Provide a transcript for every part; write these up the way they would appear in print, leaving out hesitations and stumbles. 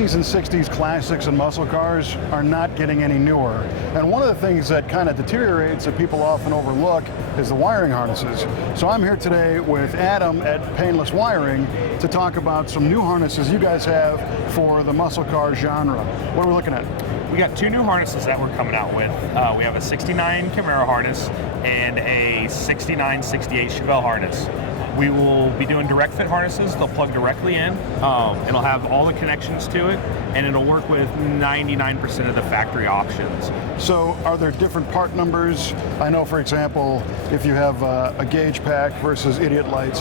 50s and 60s classics and muscle cars are not getting any newer. And one of the things that kind of deteriorates that people often overlook is the wiring harnesses. So I'm here today with Adam at Painless Wiring to talk about some new harnesses you guys have for the muscle car genre. What are we looking at? We got two new harnesses that we're coming out with. We have a 69 Camino harness and a 69 68 Chevelle harness. We will be doing direct fit harnesses. They'll plug directly in. It'll have all the connections to it, and it'll work with 99% of the factory options. So are there different part numbers? I know, for example, if you have a gauge pack versus idiot lights,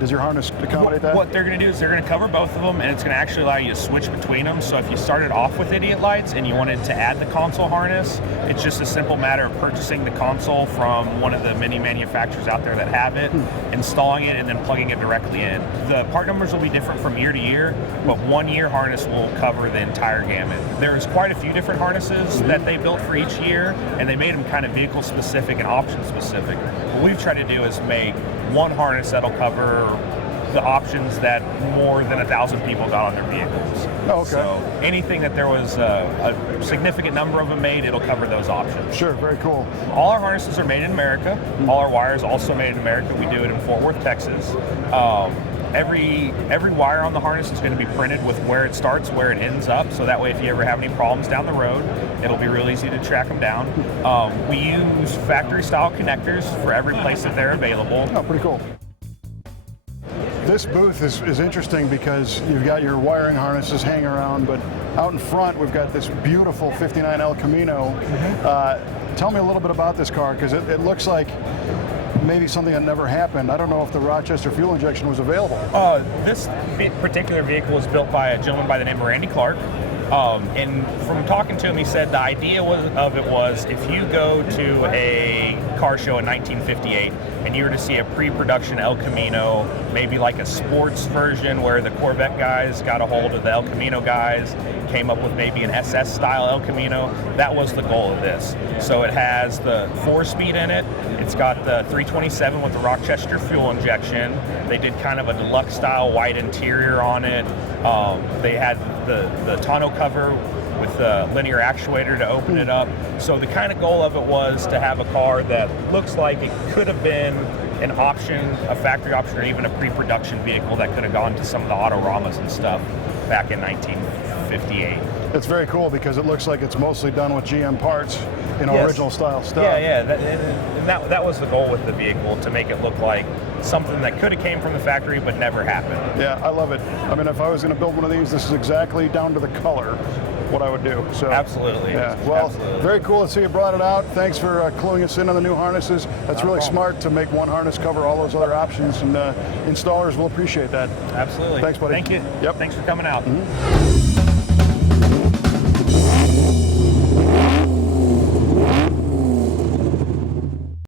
does your harness accommodate that? What they're going to do is they're going to cover both of them, and it's going to actually allow you to switch between them. So if you started off with idiot lights and you wanted to add the console harness, it's just a simple matter of purchasing the console from one of the many manufacturers out there that have it, installing it, and then plugging it directly in. The part numbers will be different from year to year, but 1 year harness will cover the entire gamut. There's quite a few different harnesses that they built for each year, and they made them kind of vehicle specific and option specific. What we've tried to do is make one harness that'll cover the options that more than 1,000 people got on their vehicles. Oh, okay. So anything that there was a significant number of them made, it'll cover those options. Sure, very cool. All our harnesses are made in America. All our wires also made in America. We do it in Fort Worth, Texas. Every wire on the harness is going to be printed with where it starts, where it ends up, so that way if you ever have any problems down the road, it'll be real easy to track them down. We use factory style connectors for every place that they're available. Oh, pretty cool. This booth is interesting because you've got your wiring harnesses hanging around, but out in front we've got this beautiful 59 El Camino. Tell me a little bit about this car, because it looks like maybe something that never happened. I don't know if the Rochester fuel injection was available. This particular vehicle was built by a gentleman by the name of Randy Clark. And from talking to him, he said the idea of it was if you go to a car show in 1958 and you were to see a pre-production El Camino, maybe like a sports version where the Corvette guys got a hold of the El Camino guys, came up with maybe an SS style El Camino, that was the goal of this. So it has the 4-speed in it, it's got the 327 with the Rochester fuel injection, they did kind of a deluxe style white interior on it, they had the tonneau cover with the linear actuator to open it up. So the kind of goal of it was to have a car that looks like it could have been an option, a factory option, or even a pre-production vehicle that could have gone to some of the Autoramas and stuff back in 1958. It's very cool because it looks like it's mostly done with GM parts, original style stuff. Yeah. That was the goal with the vehicle, to make it look like something that could have came from the factory but never happened. Yeah, I love it. I mean, if I was going to build one of these, this is exactly down to the color what I would do. So absolutely. Yeah. Well, absolutely. Very cool to see you brought it out. Thanks for cluing us in on the new harnesses. That's really smart to make one harness cover all those other options, and installers will appreciate that. Absolutely. Thanks, buddy. Thank you. Yep. Thanks for coming out.